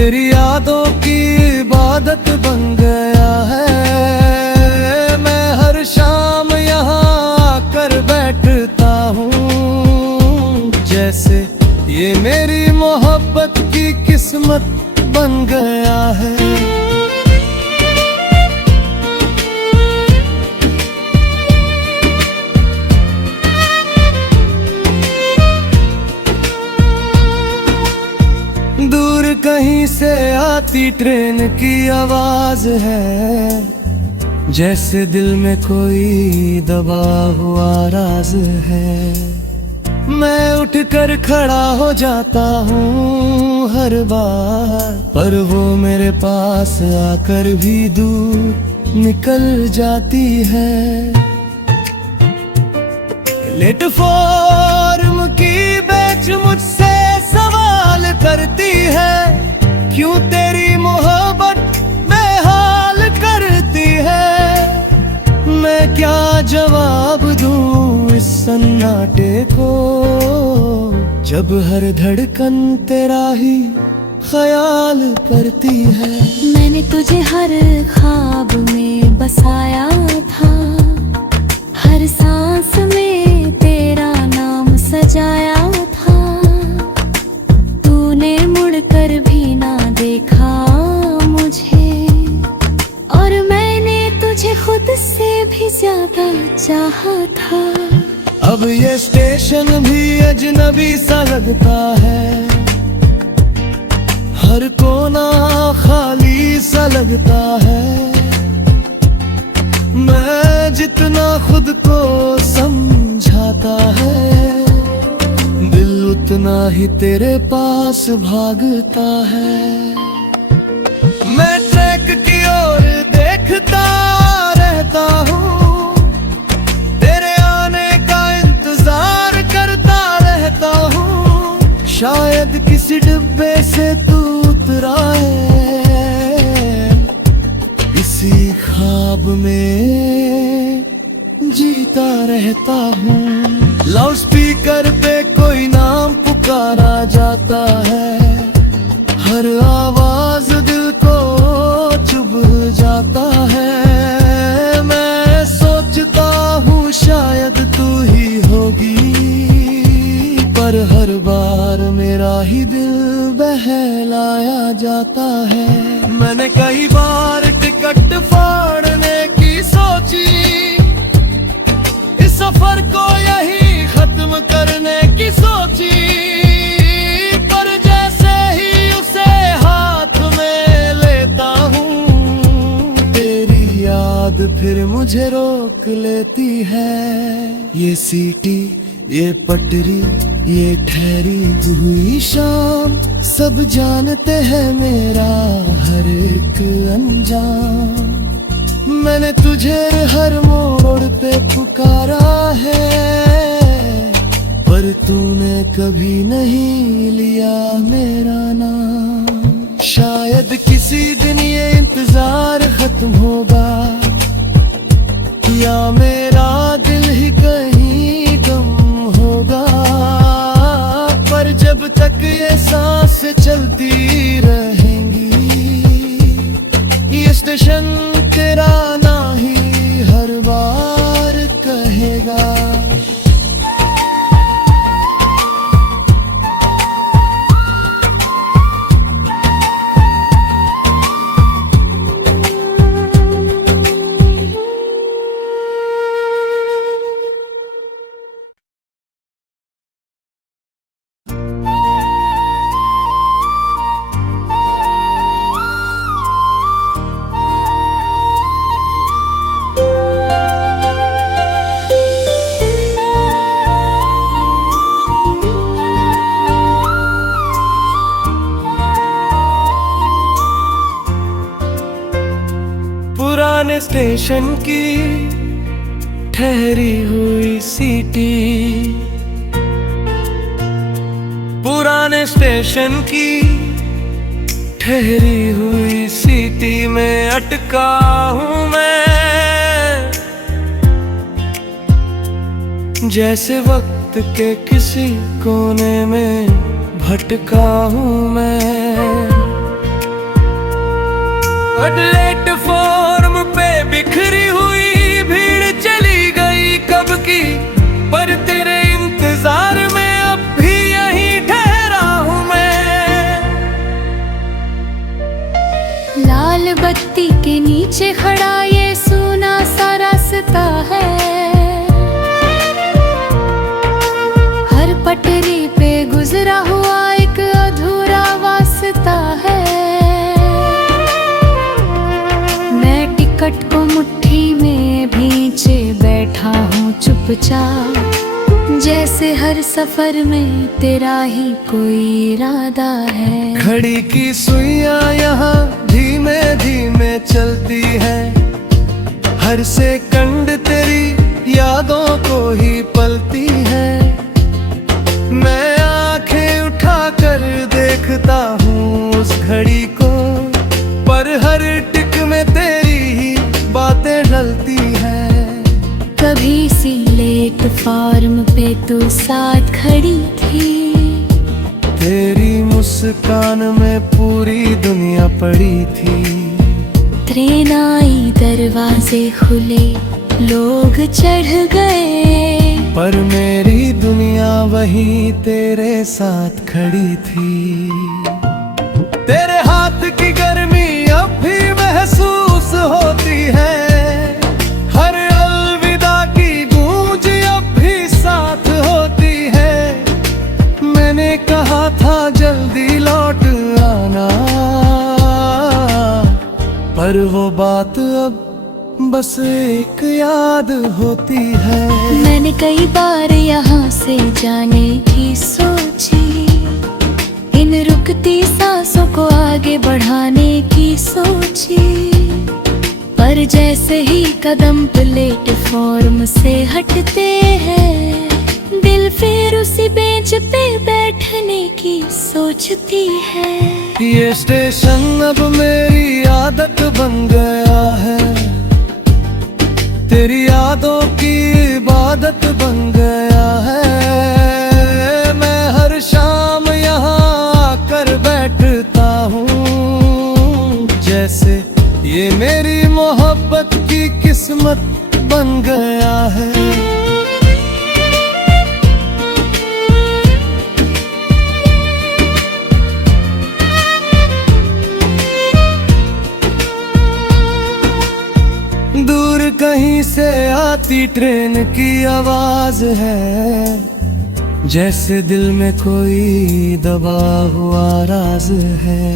तेरी यादों की इबादत बन गया है। मैं हर शाम यहाँ आकर बैठता हूँ, जैसे ये मेरी मोहब्बत की किस्मत बन गया है। दूर कहीं से आती ट्रेन की आवाज है, जैसे दिल में कोई दबा हुआ राज है। मैं उठकर खड़ा हो जाता हूँ हर बार, पर वो मेरे पास आकर भी दूर निकल जाती है। प्लेटफॉर्म की बेच मुझसे सवाल करती है, क्यों तेरी मोहब्बत बेहाल करती है। मैं क्या जवाब दूं इस सन्नाटे को, जब हर धड़कन तेरा ही ख्याल करती है। मैंने तुझे हर ख्वाब में बसाया था, हर सांस में तेरा नाम सजाया था। तूने मुड़कर भी ना देखा मुझे, और मैंने तुझे खुद से भी ज्यादा चाहा था। अब ये स्टेशन भी अजनबी सा लगता है, हर कोना खाली सा लगता है। मैं जितना खुद को समझाता है, दिल उतना ही तेरे पास भागता है। मैं ट्रैक की ओर देखता रहता हूँ, तेरे आने का इंतजार करता रहता हूँ। शायद किसी डिब्बे से तू उतरा है, इसी ख्वाब में जीता रहता हूँ। लाउड स्पीकर पे कोई नाम पुकारा जाता है, हर आवाज दिल को चुभ जाता है। मैं सोचता हूँ शायद तू ही होगी, पर हर बार मेरा ही दिल बहलाया जाता है। मैंने कई बार टिकट फाड़ने की सोची, इस सफर को यही खत्म करने की सोची, पर जैसे ही उसे हाथ में लेता हूँ, तेरी याद फिर मुझे रोक लेती है। ये सीटी, ये पटरी, ये ठहरी हुई शाम, सब जानते हैं मेरा हर एक अंजाम। मैंने तुझे हर मोड़ पे पुकारा है, पर तूने कभी नहीं लिया मेरा नाम। शायद किसी दिन ये इंतजार खत्म होगा, या मेरा दिल ही कहीं गम होगा। पर जब तक ये सांस चलती रहेंगी, ये स्टेशन तेरा ना ही हर बार कहेगा। पुराने स्टेशन की ठहरी हुई सीटी, पुराने स्टेशन की ठहरी हुई सीटी में अटका हूँ मैं। जैसे वक्त के किसी कोने में भटका हूँ मैं। प्लेटफॉर्म पे बिखरी हुई भीड़ चली गई कब की, पर तेरे इंतजार में अब भी यहीं ठहरा हूँ मैं। लाल बत्ती के नीचे खड़ा ये सूना सा रास्ता है, हर पटरी पे गुजरा हुआ एक अधूरा वास्ता है। मैं टिकट को मुट्ठी में भींचे बैठा हूँ चुपचाप, जैसे हर सफर में तेरा ही कोई इरादा है। घड़ी की सुइयां यहाँ धीमे धीमे चलती है, हर सेकंड तेरी यादों को ही पलती है। मैं आंखें उठाकर देखता हूँ उस घड़ी को, पर हर टिक में तेरी ही बातें ढलती है। कभी सी प्लेटफॉर्म पे तू साथ खड़ी थी, तेरी मुस्कान में पूरी दुनिया पड़ी थी। ट्रेन आई दरवाजे खुले लोग चढ़ गए, पर मेरी दुनिया वही तेरे साथ खड़ी थी। तेरे हाथ की गर्मी अब भी महसूस होती है, हर अलविदा की गूंज अब भी साथ होती है। मैंने कहा था जल्दी लौट आना, पर वो बात अब बस एक याद होती है। मैंने कई बार यहाँ से जाने की सोची, इन रुकती सांसों को आगे बढ़ाने की सोची, पर जैसे ही कदम प्लेटफॉर्म से हटते हैं, दिल फिर उसी बेंच पे बैठने की सोचती है। ये स्टेशन अब मेरी आदत बन गया है, तेरी यादों की इबादत बन गया है। मैं हर शाम यहाँ आकर बैठता हूँ, जैसे ये मेरी मोहब्बत की किस्मत बन गया है। दूर कहीं से आती ट्रेन की आवाज है, जैसे दिल में कोई दबा हुआ राज है।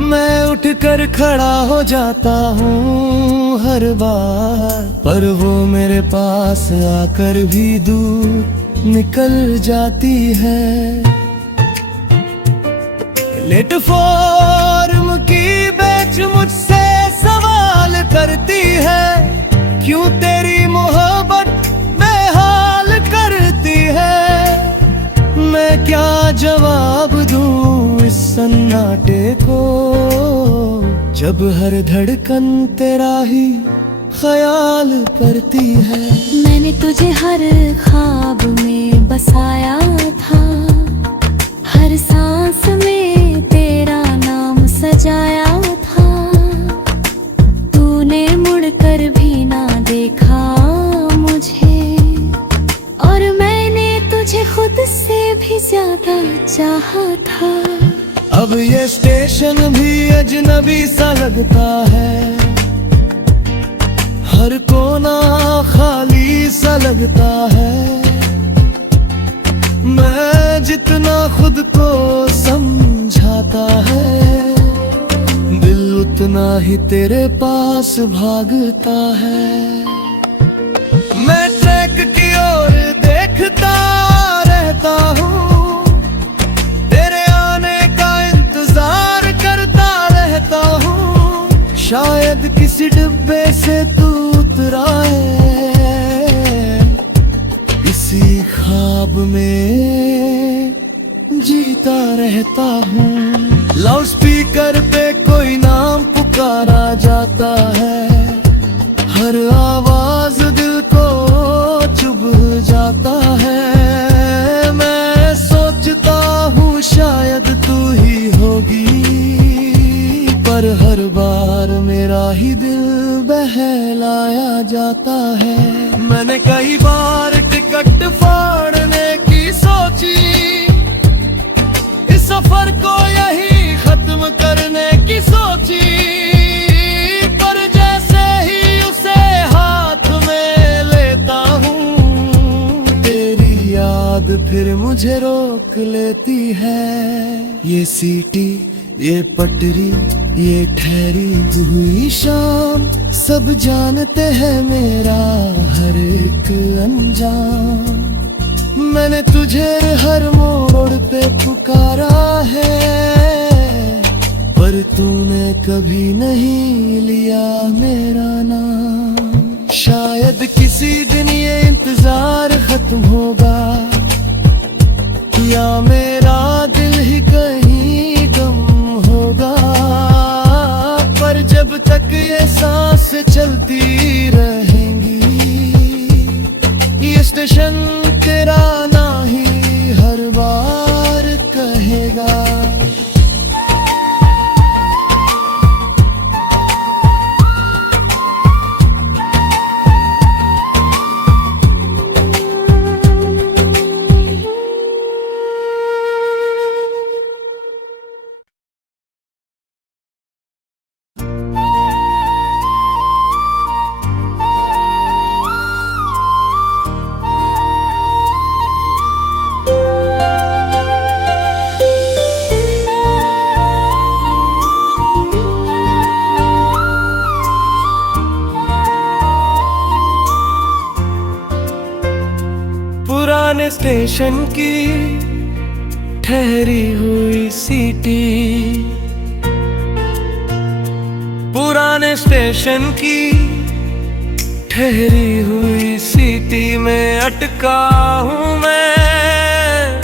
मैं उठकर खड़ा हो जाता हूँ हर बार, पर वो मेरे पास आकर भी दूर निकल जाती है। प्लेटफॉर्म की बेंच मुझसे सवाल करती है, क्यों तेरी मोहब्बत बेहाल करती है। मैं क्या जवाब दूं इस सन्नाटे को, जब हर धड़कन तेरा ही ख्याल करती है। मैंने तुझे हर ख्वाब में बसाया था, हर सांस में तेरा नाम सजाया था। तूने मुड़कर भी ना देखा मुझे, और मैंने तुझे खुद से भी ज्यादा चाहा था। अब ये स्टेशन भी अजनबी सा लगता है, हर कोना खाली सा लगता है। मैं जितना खुद को समझाता है, दिल उतना ही तेरे पास भागता है। मैं ट्रैक की ओर देखता रहता हूँ, तेरे आने का इंतजार करता रहता हूँ। शायद किसी डिब्बे से तू उतरा है, इसी ख्वाब में जीता रहता हूँ। लाउड स्पीकर पे कोई नाम पुकारा जाता है, हर आवाज दिल को चुभ जाता है। मैं सोचता हूँ शायद तू ही होगी, पर हर बार मेरा ही दिल बहलाया जाता है। मैंने कई बार टिकट फाड़ने की सोची, इस सफर को यही खत्म करने की सोची, पर जैसे ही उसे हाथ में लेता हूँ, तेरी याद फिर मुझे रोक लेती है। ये सीटी, ये पटरी, ये ठहरी हुई शाम, सब जानते हैं मेरा हर एक अंजाम। मैंने तुझे हर मोड़ पे पुकारा है, पर तूने कभी नहीं लिया मेरा नाम। शायद किसी दिन ये इंतजार खत्म होगा, या मेरा दिल ही कहीं गम होगा, पर जब तक ये सांस चलती रहेंगी, ये स्टेशन तेरा ना ही हर बार कहेगा। पुराने स्टेशन की ठहरी हुई सीटी, पुराने स्टेशन की ठहरी हुई सीटी में अटका हूँ मैं,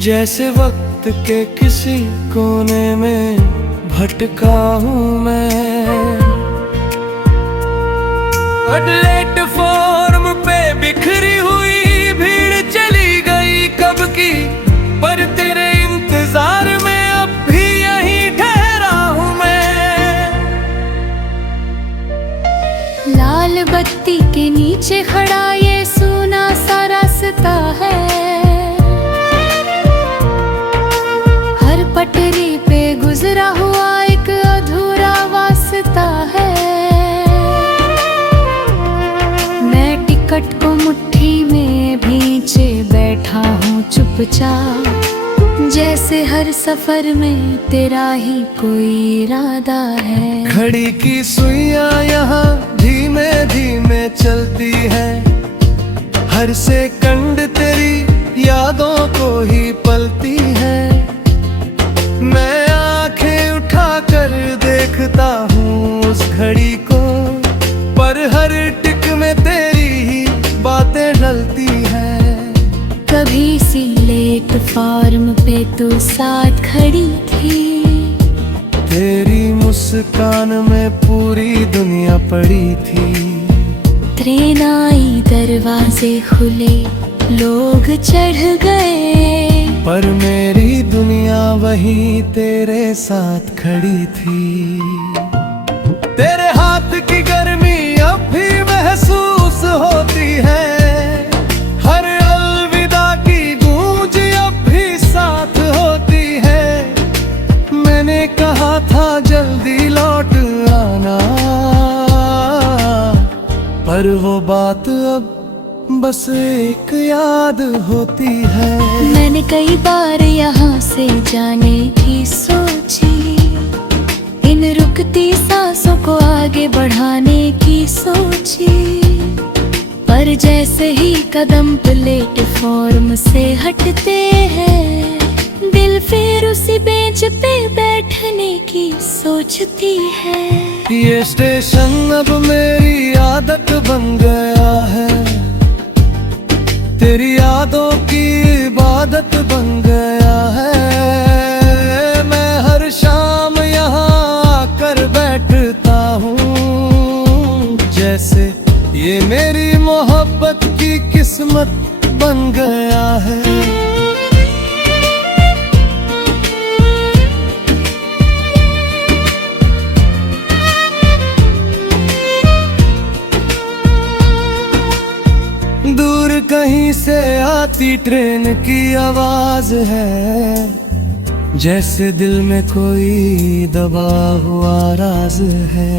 जैसे वक्त के किसी कोने में भटका हूँ मैं। प्लेटफॉर्म पे बिखरी हुई भीड़ चली गई कब की, पर तेरे इंतजार में अब भी यहीं ठहरा हूँ मैं। लाल बत्ती के नीचे खड़ा ये सूना सा रास्ता है, हर पटरी पे गुजरा हुआ एक अधूरा वास्ता है। टिकट को मुट्ठी में भींचे बैठा हूँ चुपचाप, जैसे हर सफर में तेरा ही कोई इरादा है। घड़ी की सुइयां यहाँ धीमे धीमे चलती है, हर सेकंड तेरी यादों को ही पलती है। मैं आंखें उठाकर देखता हूँ उस घड़ी को, पर हर टिक में तेरी बातें ढलती है। कभी सी प्लेटफॉर्म पे तू साथ खड़ी थी, तेरी मुस्कान में पूरी दुनिया पड़ी थी। ट्रेन आई, दरवाजे खुले, लोग चढ़ गए, पर मेरी दुनिया वहीं तेरे साथ खड़ी थी। तेरे हाथ की गर्मी अब भी महसूस होती है, हर अलविदा की गूंज अब भी साथ होती है। मैंने कहा था जल्दी लौट आना, पर वो बात अब बस एक याद होती है। मैंने कई बार यहाँ से जाने की सोची, इन रुकती सांसों को आगे बढ़ाने की सोची, पर जैसे ही कदम प्लेटफॉर्म से हटते हैं, दिल फिर उसी बेंच पे बैठने की सोचती है। ये स्टेशन अब मेरी आदत बन गया है, तेरी यादों की इबादत बन गया है। मैं हर शाम यहाँ आकर बैठता हूँ, जैसे ये मेरी मोहब्बत की किस्मत बन गया है। आती ट्रेन की आवाज है, जैसे दिल में कोई दबा हुआ राज है।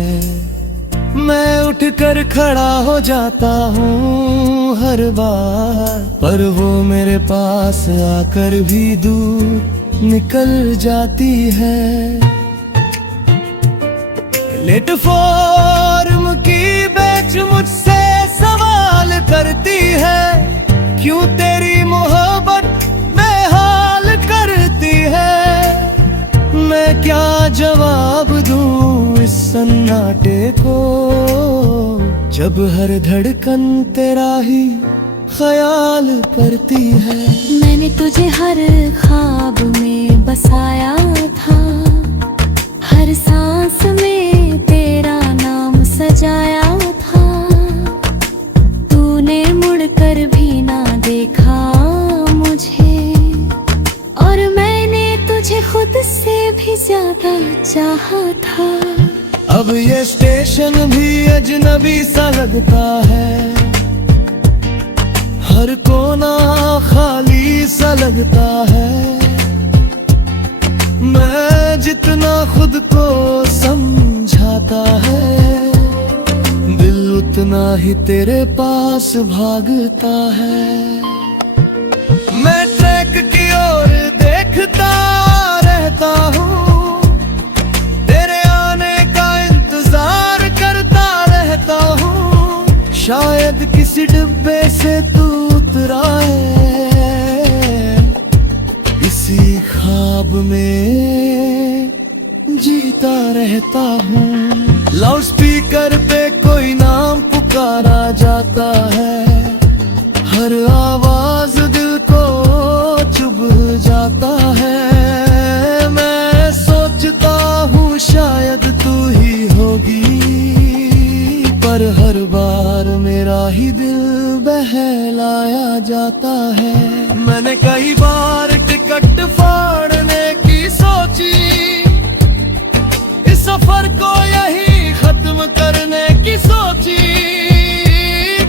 मैं उठकर खड़ा हो जाता हूँ हर बार, पर वो मेरे पास आकर भी दूर निकल जाती है। प्लेटफॉर्म की बेंच मुझसे सवाल करती है, क्यों तेरी मोहब्बत बेहाल करती है। मैं क्या जवाब दूं इस सन्नाटे को, जब हर धड़कन तेरा ही ख्याल करती है। मैंने तुझे हर ख्वाब में बसाया था, हर सांस में तेरा नाम सजाया था। तूने मुड़कर भी ना देखा मुझे, और मैंने तुझे खुद से भी ज्यादा चाहा था। अब ये स्टेशन भी अजनबी सा लगता है, हर कोना खाली सा लगता है। मैं जितना खुद को समझाता है, दिल उतना ही तेरे पास भागता है। मैं ट्रैक की ओर देखता रहता हूँ, तेरे आने का इंतजार करता रहता हूँ। शायद किसी डिब्बे से तू उतरा है, इसी ख्वाब में जीता रहता हूँ। लाउड स्पीकर पे कोई नाम पुकारा जाता है, हर आवाज दिल को चुभ जाता है। मैं सोचता हूँ शायद तू ही होगी, पर हर बार मेरा ही दिल बहलाया जाता है। मैंने कई बार टिकट फाड़ने की सोची, इस सफर को यही खत्म करने की सोची,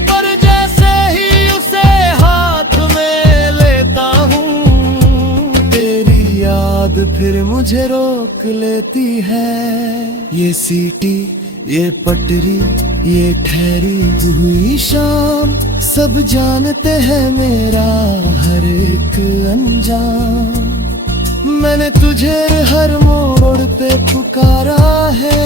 पर जैसे ही उसे हाथ में लेता हूँ, तेरी याद फिर मुझे रोक लेती है। ये सीटी, ये पटरी, ये ठहरी हुई शाम, सब जानते हैं मेरा हर एक अंजाम। मैंने तुझे हर मोड़ पे पुकारा है,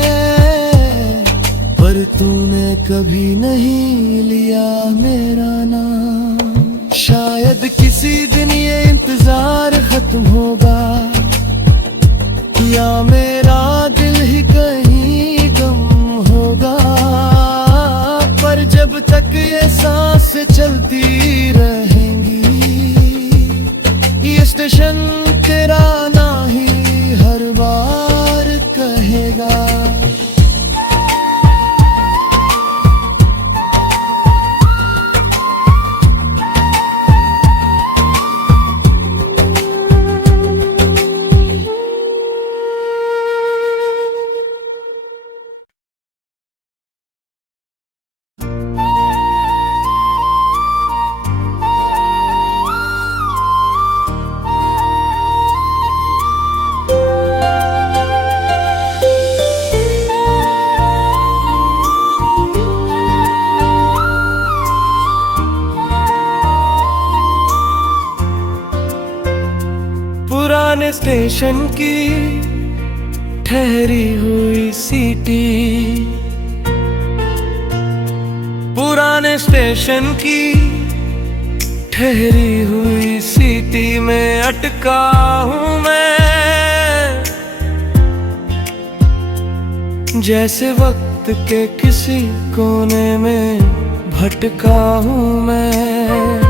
पर तूने कभी नहीं लिया मेरा नाम। शायद किसी दिन ये इंतजार खत्म होगा, या मेरा दिल ही कहीं गम होगा। पर जब तक ये सांस चलती रहेंगी, ये स्टेशन तेरा ना ही हर बार कहेगा। पुराने स्टेशन की ठहरी हुई सीटी, पुराने स्टेशन की ठहरी हुई सीटी में अटका हूँ मैं। जैसे वक्त के किसी कोने में भटका हूँ मैं।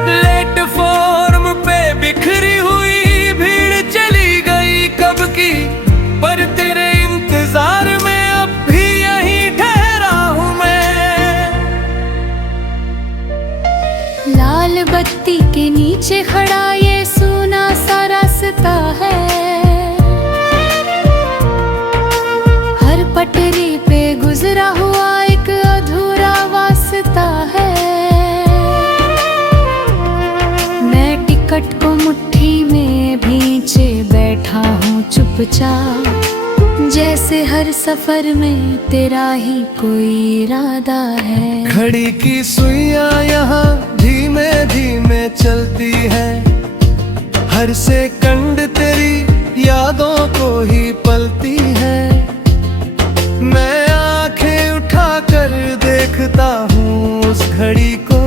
प्लेटफॉर्म पे बिखरी हुई भीड़ चली गई कब की, पर तेरे इंतजार में अब भी यहीं ठहरा हूँ मैं। लाल बत्ती के नीचे खड़ा ये सूना सा रास्ता है, हर पटरी पे गुजरा हुआ एक अधूरा वास्ता है। चुपचाप, जैसे हर सफर में तेरा ही कोई इरादा है। घड़ी की सुइयां यहाँ धीमे धीमे चलती है, हर सेकंड तेरी यादों को ही पलती है। मैं आंखें उठाकर देखता हूँ उस घड़ी को,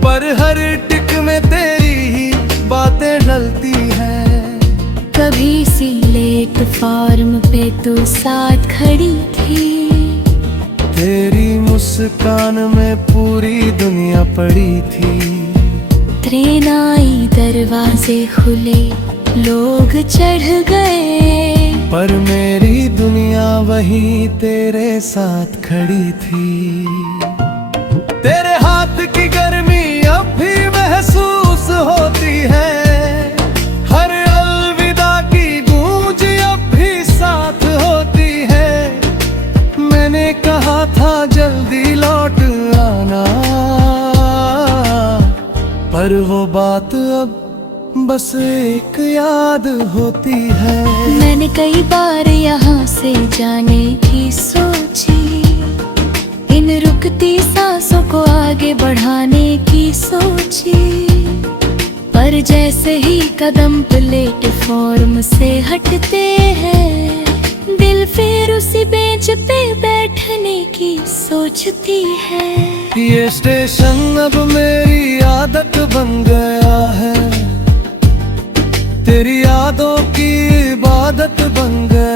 पर हर टिक में तेरी ही बातें ढलती है। कभी सी प्लेटफॉर्म पे तू साथ खड़ी थी, तेरी मुस्कान में पूरी दुनिया पड़ी थी। ट्रेन आई, दरवाजे खुले, लोग चढ़ गए, पर मेरी दुनिया वहीं तेरे साथ खड़ी थी। तेरे हाथ की गर्मी अब भी महसूस होती है, हर अलविदा की गूंज अब भी साथ होती है। मैंने कहा था जल्दी लौट आना, पर वो बात अब बस एक याद होती है। मैंने कई बार यहाँ से जाने की सोची, इन रुकती सांसों को आगे बढ़ाने की सोची, पर जैसे ही कदम प्लेटफॉर्म से हटते हैं, दिल फिर उसी बेंच पे बैठने की सोचती है। ये स्टेशन अब मेरी आदत बन गया है, तेरी यादों की इबादत बन गया।